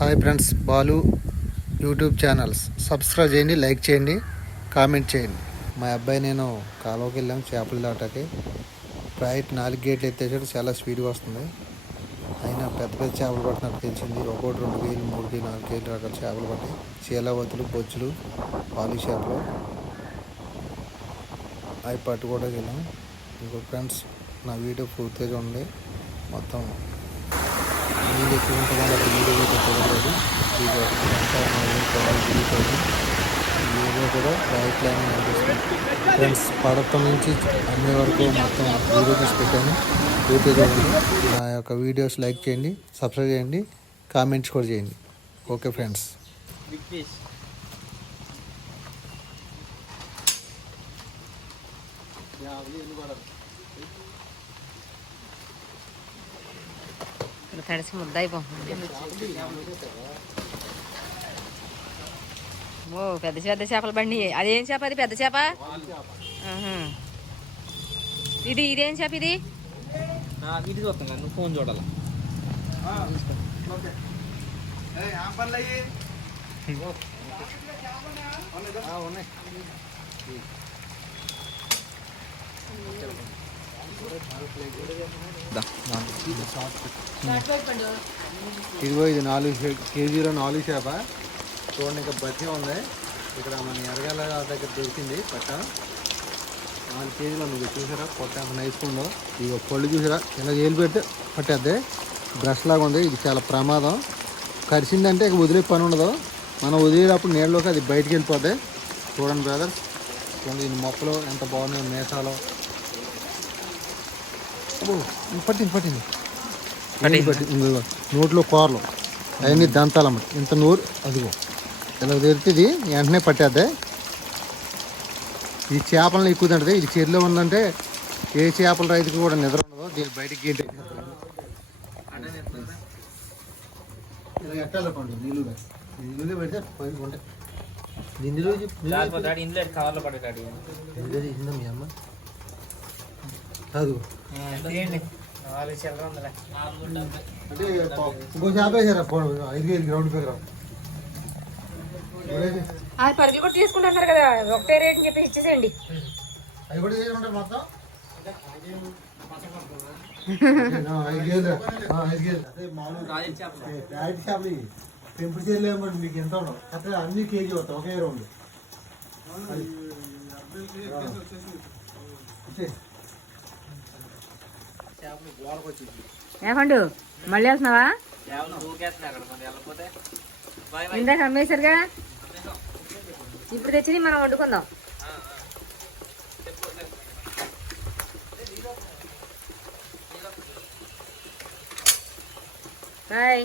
Hi friends, Balu YouTube channels subscribe చేయండి, like చేయండి, comment చేయండి. మా అబ్బాయి నేను కాలువకి వెళ్ళాం చేపలు దాటాకి. రైట్ 4 గేట్లు ఎత్తేసాడు, చాలా స్పీడ్గా వస్తుంది. అయినా పెద్ద పెద్ద చేపలు పట్టినట్టు తెలిసింది. ఒక్కోటి 2 కేజీలు 3 కేజీలు 4 కేజీలు రకాల చేపలు పట్టాయి. చీలవతులు, బొచ్చులు, పాలు చేపలు అవి పట్టుకోవడానికి వెళ్ళాం. ఇంకో ఫ్రెండ్స్, నా వీడియో పూర్తిగా చూడండి. మొత్తం నీళ్ళు ఎక్కువ ఉంటుంది వల్ల వీడియో అయితే కుదరలేదు. ఇది తిరుగుతుంది. ఈ ఏరియా కూడా రైట్ లైన్ అనిపిస్తుంది. ఫ్రెండ్స్, పడత నుంచి అన్ని వరకు మొత్తం వీడియో తీసి పెట్టాను. పూర్తిగా చూడండి. నా యొక్క వీడియోస్ లైక్ చేయండి, సబ్స్క్రైబ్ చేయండి, కామెంట్స్ కూడా చేయండి. Okay friends. ఫ్రెండ్స్ ముద్ద అయిపోతుంది. ఓ పెద్ద పెద్ద చేపలు బండి. అదేం చేప? అది పెద్ద చేప. ఇదేం చేప? ఇది ఫోన్ చూడాలి. ఇదిగో ఇది 4 కేజీలో 4 చేప. చూడండి, ఇంకా బతి ఉంది. ఇక్కడ మన ఎరగాల దగ్గర దొరికింది పట్ట. 4 కేజీలు ఉంది. చూసారా పొట్ట ఎంత నైస్గా ఉందో. ఇదిగో పళ్ళు చూసారా, ఇలా ఏలు పెడితే పట్టేద్ది. బ్రష్ లాగా ఉంది. ఇది చాలా ప్రమాదం. కరిసిందంటే ఇక వదిలే పని ఉండదు. మనం వదిలేటప్పుడు నీళ్ళలోకి అది బయటికి వెళ్ళిపోద్ది. చూడండి బ్రదర్స్, చూడండి ఈ మొక్కలు ఎంత బాగున్నాయి, మేసాలు. పట్టింది నోట్లో కూరలు అవన్నీ దంతాలమ్మ. ఇంత నోరు అదిగో ఇలా తెరిచింది, వెంటనే పట్టేద్ది. ఈ చేపలను ఎక్కువ తింటుంది. ఇది చెరులో ఉందంటే ఏ చేపల రైతుకి కూడా నిద్ర ఉండదు. దీన్ని బయటికి గేట్ ఇలా ఎట్టాలి పండు. నీళ్ళు పెడితే ఉంటాయి. దీనిలో ఇచ్చిందా మీ అమ్మ? అది అంటే ఇంకో చేప వేసారా? 5 కేజీలు గ్రౌండ్ పేరు పరిధి కూడా తీసుకుంటున్నారు కదా, ఒకటే రేట్ అని చెప్పి ఇచ్చేసేయండి. అవి కూడా తీసుకుంటారు మొత్తం 5 కేజీలు. 5 కేజీలు అదే మామూలు ప్యాకెట్ చేపలు. పెంపుడు చేయలేమండి, మీకు ఎంత ఉండవు. అట్లా అన్ని కేజీ వస్తాయి ఒకే రౌండ్. ఏమండు మళ్ళీ వెళ్తున్నావా? ఇందాక అమ్మేశారుగా, ఇప్పుడు తెచ్చి మనం వండుకుందాం. బాయ్.